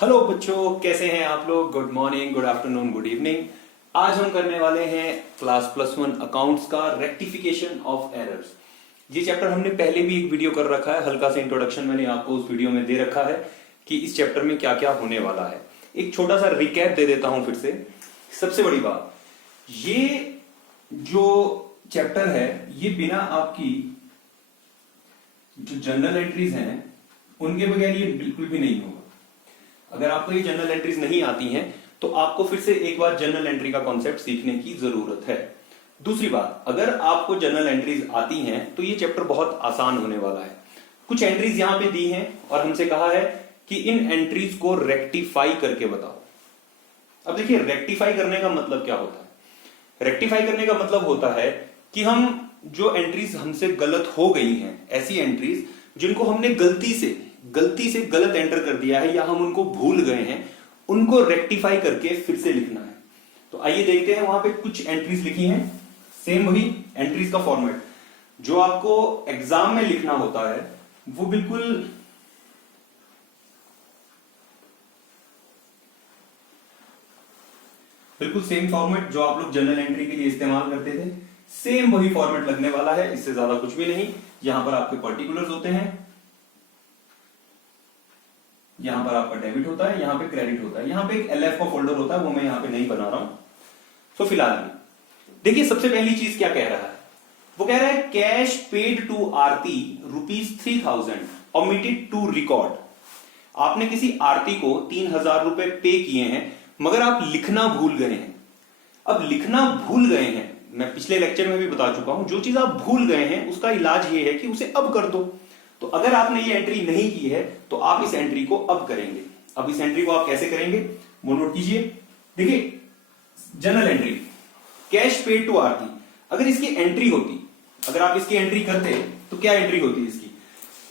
Hello बच्चों, कैसे हैं आप लोग। Good morning, good afternoon, good evening. आज हम करने वाले हैं क्लास +1 अकाउंट्स का रेक्टिफिकेशन ऑफ एरर्स। ये चैप्टर हमने पहले भी एक वीडियो कर रखा है, हल्का सा इंट्रोडक्शन मैंने आपको उस वीडियो में दे रखा है कि इस चैप्टर में क्या क्या होने वाला है। एक छोटा सा रिकैप दे देता हूं फिर से। सबसे बड़ी बात, ये जो चैप्टर है ये बिना आपकी जो जनरल एंट्रीज हैं उनके बगैर ये बिल्कुल भी नहीं होगा। अगर आपको ये जनरल एंट्रीज नहीं आती हैं तो आपको फिर से एक बार जनरल एंट्री का कॉन्सेप्ट सीखने की जरूरत है। दूसरी बात, अगर आपको जनरल एंट्रीज आती हैं तो ये चैप्टर बहुत आसान होने वाला है। कुछ एंट्रीज यहां पे दी हैं और हमसे कहा है कि इन एंट्रीज को रेक्टिफाई करके बताओ। अब देखिए, रेक्टिफाई करने का मतलब क्या होता है। रेक्टिफाई करने का मतलब होता है कि हम जो एंट्रीज हमसे गलत हो गई हैं, ऐसी एंट्रीज जिनको हमने गलती से गलत एंटर कर दिया है या हम उनको भूल गए हैं, उनको रेक्टिफाई करके फिर से लिखना है। तो आइए देखते हैं, वहां पे कुछ एंट्रीज लिखी हैं, सेम वही एंट्रीज का फॉर्मेट जो आपको एग्जाम में लिखना होता है वो बिल्कुल सेम फॉर्मेट जो आप लोग जनरल एंट्री के लिए इस्तेमाल करते थे, सेम वही फॉर्मेट लगने वाला है। इससे ज्यादा कुछ भी नहीं। यहां पर आपके पर्टिकुलर्स होते हैं, यहां पर आपका डेबिट होता है, यहां पे क्रेडिट होता है, यहां पे एक LF का फोल्डर होता है, वो मैं यहां पे नहीं बना रहा हूं। तो फिलहाल देखिए, सबसे पहली चीज क्या कह रहा है, वो कह रहा है cash paid to Aarti ₹3000 omitted to record. आपने किसी आरती को 3000 रुपए पे किए हैं मगर आप लिखना भूल गए हैं। अब लिखना भूल गए हैं, मैं पिछले लेक्चर में भी बता चुका हूं, जो चीज आप भूल गए हैं उसका इलाज ये है कि उसे अब कर दो। तो अगर आपने ये एंट्री नहीं की है तो आप इस एंट्री को अब करेंगे। अब इस एंट्री को आप कैसे करेंगे वो नोट कीजिए। देखिए, general entry cash paid to Aarti, अगर इसकी एंट्री होती, अगर आप इसकी एंट्री करते तो क्या एंट्री होती इसकी।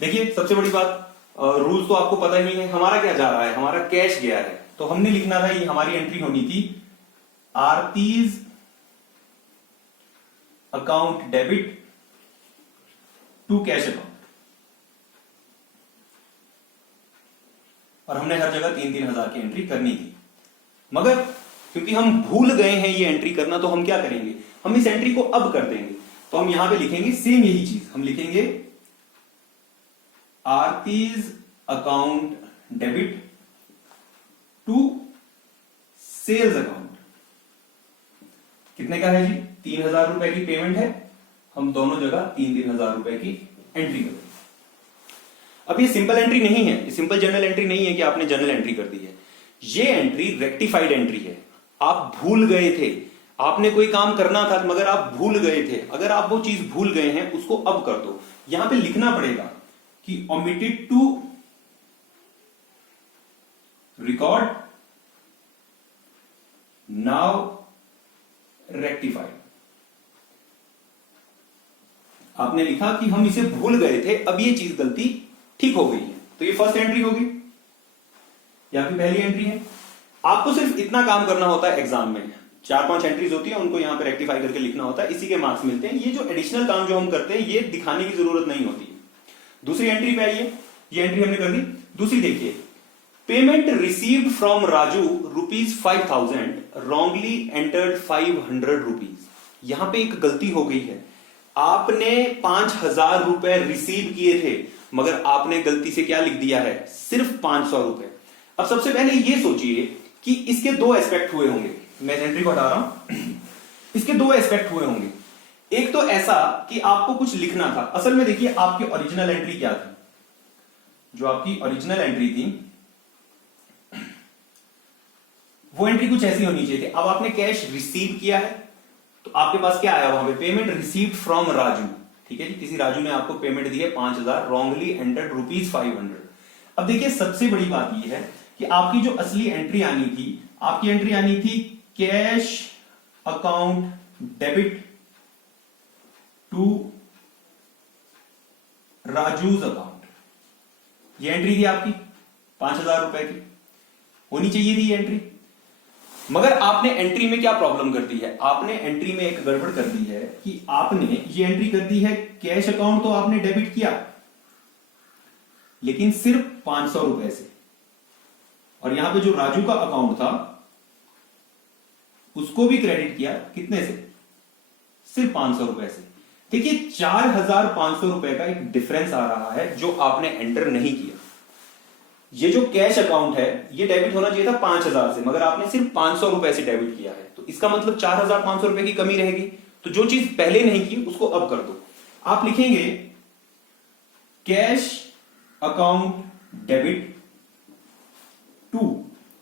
देखिए, सबसे बड़ी बात, रूल्स तो आपको पता ही है। हमारा क्या जा रहा है, हमारा कैश गया है, तो हमने लिखना था, ये हमारी एंट्री होनी थी Aarti's account debit to cash account, और हमने हर जगह 3-3 हजार की एंट्री करनी थी। मगर क्योंकि हम भूल गए हैं ये एंट्री करना, तो हम क्या करेंगे, हम इस एंट्री को अब कर देंगे। तो हम यहां पे लिखेंगे सेम यही चीज, हम लिखेंगे Aarti's account debit to sales account. कितने का है जी, 3000 रुपए की पेमेंट है, हम दोनों जगह 3-3 हजार रुपए की एंट्री करेंगे। अब ये सिंपल एंट्री नहीं है, ये सिंपल जनरल एंट्री नहीं है कि आपने जनरल एंट्री कर दी है। ये एंट्री रेक्टिफाइड एंट्री है। आप भूल गए थे, आपने कोई काम करना था मगर आप भूल गए थे। अगर आप वो चीज भूल गए हैं उसको अब कर दो। यहां पे लिखना पड़ेगा कि omitted to record now rectified. आपने लिखा कि हम इसे भूल गए थे, अब ये चीज गलती ठीक हो गई है। तो ये फर्स्ट एंट्री होगी, ये आपकी पहली एंट्री है। आपको सिर्फ इतना काम करना होता है एग्जाम में, 4-5 एंट्रीज होती है, उनको यहां पे रेक्टिफाई करके लिखना होता है, इसी के मार्क्स मिलते हैं। ये जो एडिशनल काम जो हम करते हैं ये दिखाने की जरूरत नहीं होती है। दूसरी एंट्री पे आइए, ये एंट्री हमने कर दी। दूसरी देखिए, payment received from Raju ₹5000 wrongly entered ₹500। यहां पे एक गलती हो गई है। आपने 5000 रुपए रिसीव किए थे मगर आपने गलती से क्या लिख दिया है, सिर्फ 500 रुपए। अब सबसे पहले ये सोचिए कि इसके दो एस्पेक्ट हुए होंगे। मैं एंट्री को हटा रहा हूं। इसके दो एस्पेक्ट हुए होंगे। एक तो ऐसा कि आपको कुछ लिखना था। असल में देखिए, आपकी ओरिजिनल एंट्री क्या थी, जो आपकी ओरिजिनल एंट्री थी वो एंट्री कुछ ऐसी होनी चाहिए थी। अब आपने कैश रिसीव किया है तो आपके पास क्या आया वहां पे, पेमेंट रिसीव्ड फ्रॉम राजू। ठीक है जी, किसी राजू ने आपको पेमेंट दी है 5000, रॉन्गली एंटर्ड ₹500। अब देखिए, सबसे बड़ी बात यह है कि आपकी जो असली एंट्री आनी थी, आपकी एंट्री आनी थी cash account debit to Raju's account. ये एंट्री थी आपकी 5000 रुपए की, होनी चाहिए थी ये एंट्री। मगर आपने एंट्री में क्या प्रॉब्लम कर दी है, आपने एंट्री में एक गड़बड़ कर दी है कि आपने ये एंट्री कर दी है कैश अकाउंट तो आपने डेबिट किया लेकिन सिर्फ 500 रुपए से, और यहां पे जो राजू का अकाउंट था उसको भी क्रेडिट किया, कितने से? सिर्फ 500 रुपए से। देखिए 4500 रुपए का एक डिफरेंस आ रहा है जो आपने एंटर नहीं किया। ये जो कैश अकाउंट है ये डेबिट होना चाहिए था 5000 से, मगर आपने सिर्फ 500 रुपए से डेबिट किया है, तो इसका मतलब 4500 रुपए की कमी रहेगी। तो जो चीज पहले नहीं की उसको अब कर दो। आप लिखेंगे कैश अकाउंट डेबिट टू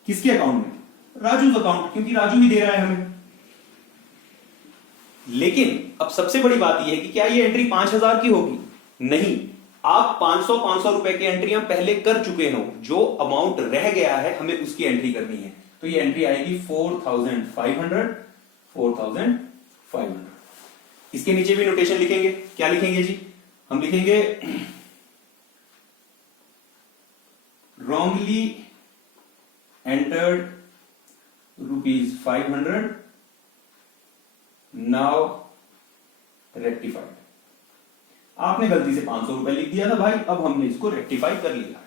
किसके अकाउंट में? राजू अकाउंट, क्योंकि राजू ही दे रहा है हमें। लेकिन अब सबसे बड़ी बात यह है कि क्या ये एंट्री 5000 की होगी? नहीं, आप 500 रुपए की एंट्रियां पहले कर चुके हो, जो अमाउंट रह गया है हमें उसकी एंट्री करनी है। तो ये एंट्री आएगी 4500। इसके नीचे भी नोटेशन लिखेंगे। क्या लिखेंगे जी? हम लिखेंगे wrongly entered ₹500 now rectified। आपने गलती से 500 रुपए लिख दिया था भाई, अब हमने इसको रेक्टिफाई कर लिया।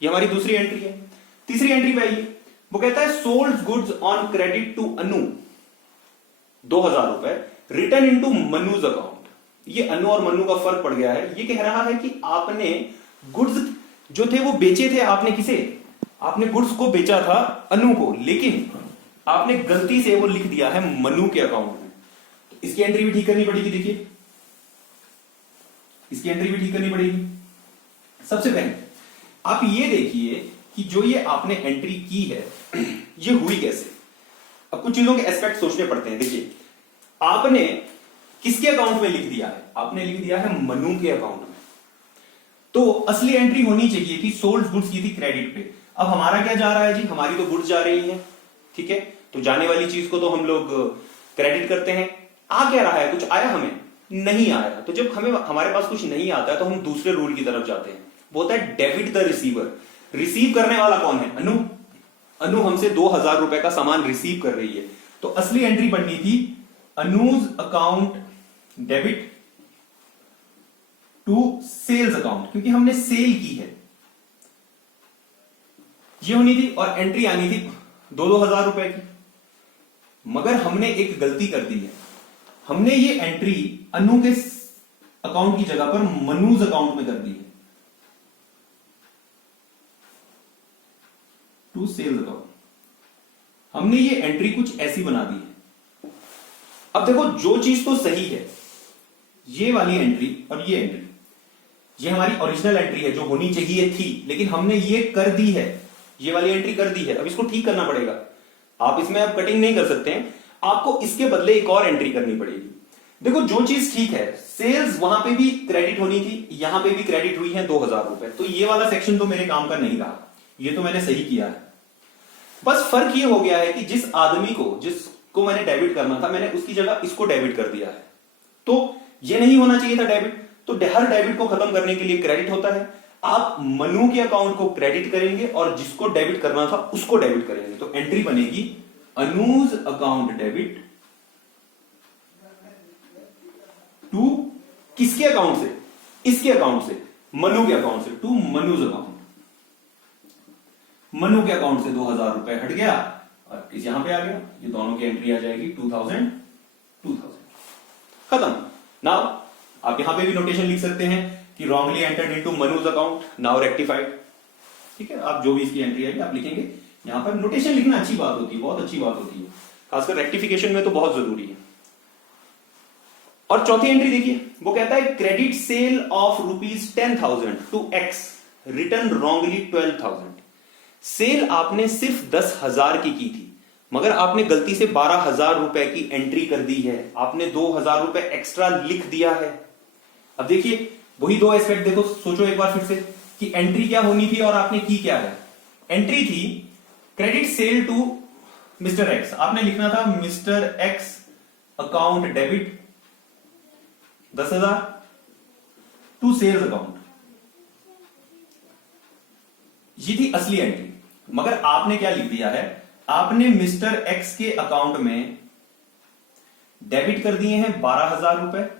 ये हमारी दूसरी एंट्री है। तीसरी एंट्री पे आइए, वो कहता है sold goods on credit to Anu 2000 रुपए रिटर्न इनटू मनुज अकाउंट। ये अनु और मनु का फर्क पड़ गया है। ये कह रहा है कि आपने गुड्स जो थे वो बेचे थे। आपने किसे? आपने गुड्स को बेचा था अनु को, लेकिन आपने गलती से वो लिख दिया है मनु के अकाउंट में। तो इसकी एंट्री भी ठीक करनी पड़ेगी। देखिए इसकी एंट्री भी ठीक करनी पड़ेगी। सबसे पहले आप ये देखिए कि जो ये आपने एंट्री की है ये हुई कैसे। अब कुछ चीजों के एस्पेक्ट सोचने पड़ते हैं। देखिए आपने किसके अकाउंट में लिख दिया है? आपने लिख दिया है मनु के अकाउंट में। तो असली एंट्री होनी चाहिए कि सोल्ड गुड्स की थी क्रेडिट पे। अब हमारा क्या जा रहा है जी? हमारी तो गुड्स जा रही है, ठीक है, तो जाने वाली चीज को तो हम लोग क्रेडिट करते हैं। आ क्या रहा है? कुछ आया? हमें नहीं आया। तो जब हमें हमारे पास कुछ नहीं आता है तो हम दूसरे रूल की तरफ जाते हैं, वो होता है डेबिट द रिसीवर। रिसीव करने वाला कौन है? अनु। अनु हमसे 2000 रुपए का सामान रिसीव कर रही है। तो असली एंट्री बननी थी Anu's account debit to sales account, क्योंकि हमने सेल की है, ये होनी थी। और एंट्री आनी थी 2-2000 रुपए की। मगर हमने एक गलती कर दी है। हमने ये एंट्री अनु के अकाउंट की जगह पर मनुज अकाउंट में कर दी है, टू सेल्स अकाउंट। हमने ये एंट्री कुछ ऐसी बना दी है। अब देखो जो चीज तो सही है, ये वाली एंट्री और ये एंट्री, ये हमारी ओरिजिनल एंट्री है जो होनी चाहिए थी, लेकिन हमने ये कर दी है, ये वाली एंट्री कर दी है। अब इसको ठीक करना पड़ेगा। आप इसमें अब कटिंग नहीं कर सकते हैं, आपको इसके बदले एक और एंट्री करनी पड़ेगी। देखो जो चीज ठीक है, सेल्स वहां पे भी क्रेडिट होनी थी, यहां पे भी क्रेडिट हुई है 2000 रुपए, तो ये वाला सेक्शन तो मेरे काम का नहीं रहा, ये तो मैंने सही किया है। बस फर्क ये हो गया है कि जिस आदमी को, जिसको मैंने डेबिट करना था, मैंने उसकी जगह इसको डेबिट कर दिया है। तो ये नहीं होना चाहिए था डेबिट। तो हर डेबिट को खत्म करने के लिए क्रेडिट होता है। आप मनु के अकाउंट को क्रेडिट करेंगे और जिसको डेबिट करना था उसको डेबिट करेंगे। तो एंट्री बनेगी अनुज अकाउंट डेबिट टू किसके अकाउंट से? इसके अकाउंट से, मनु के अकाउंट से, टू मनुज अकाउंट। मनु के अकाउंट से 2000 रुपए हट गया और इस यहां पे आ गया। ये दोनों की एंट्री आ जाएगी 2000 खत्म। नाउ आप यहां पे भी नोटेशन लिख सकते हैं कि रॉन्गली एंटर्ड इनटू मनुज अकाउंट नाउ रेक्टिफाइड। ठीक है, आप जो भी इसकी एंट्री आएगी आप लिखेंगे। यहां पर नोटेशन लिखना अच्छी बात होती है, बहुत अच्छी बात होती है, खासकर रेक्टिफिकेशन में तो बहुत जरूरी है। और चौथी एंट्री देखिए, वो कहता है credit sale of ₹10,000 to X return wrongly 12,000। Sale आपने सिर्फ 10,000 की थी, मगर आपने गलती से 12,000 रुपए की एंट्री कर दी है। आपने 2,000 रुपए एक्स्ट्रा लिख दिया है। अब देखिए वही दो एस्पेक्ट देखो, सोचो एक बार फिर से कि एंट्री क्या होनी थी और आपने की क्या है। एंट्री थी credit sale to mister X, आपने लिखना था mister X account debit 10,000 to sales account, ये थी असली एंट्री। मगर आपने क्या लिख दिया है? आपने मिस्टर एक्स के अकाउंट में डेबिट कर दिए हैं 12,000 रुपए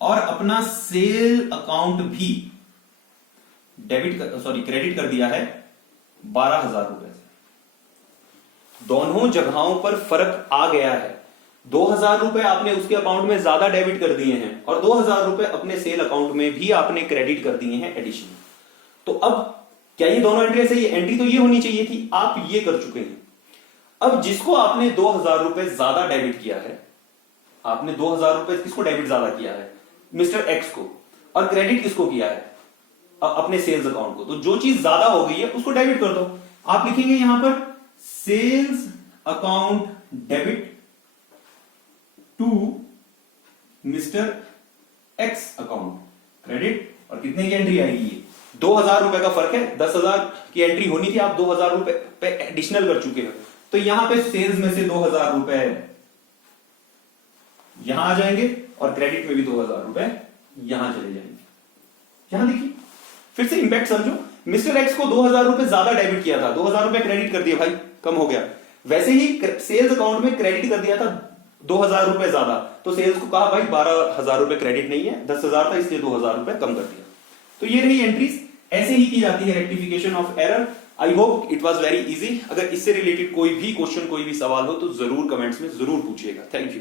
और अपना सेल अकाउंट भी क्रेडिट कर दिया है 12,000 रुपए से। दोनों जगहों पर फर्क आ गया है। 2,000 रुपए आपने उसके अकाउंट में ज्यादा डेबिट कर दिए हैं और 2,000 रुपए अपने सेल अकाउंट में भी आपने क्रेडिट कर दिए हैं एडिशनल। तो अब क्या ये दोनों एंट्री सही है? एंट्री तो ये होनी चाहिए थी, आप ये कर चुके हैं। अब जिसको आपने 2,000 रुपए ज्यादा डेबिट किया है, आपने 2,000 रुपए किसको डेबिट ज्यादा किया है? मिस्टर एक्स को। और क्रेडिट किसको किया है? अपने सेल्स अकाउंट को। तो जो चीज ज्यादा हो गई है उसको डेबिट कर दो। आप लिखेंगे यहां पर sales account debit to mister X account credit. और कितने की एंट्री आएगी? ये 2,000 रुपए का फर्क है, 10,000 की एंट्री होनी थी, आप 2,000 रुपए पे एडिशनल कर चुके हो। तो यहां पे सेल्स में से 2,000 रुपए यहां आ जाएंगे और क्रेडिट में भी 2,000 रुपए यहां चले जाएंगे। यहां देखिए, फिर से इंपैक्ट समझो। मिस्टर एक्स को 2,000 रुपए ज्यादा डेबिट किया था, 2,000 रुपए क्रेडिट कर दिया, भाई कम हो गया। वैसे ही सेल्स अकाउंट में क्रेडिट कर दिया था 2,000 रुपए ज्यादा, तो सेल्स को कहा भाई 12,000 रुपए क्रेडिट नहीं है, 10,000 था इसलिए 2,000 रुपए कम कर दिया। तो ये रही एंट्रीज। ऐसे ही की जाती है rectification of error. I hope it was very easy. अगर इससे रिलेटेड कोई भी क्वेश्चन, कोई भी सवाल हो तो जरूर कमेंट्स में जरूर पूछिएगा। Thank you.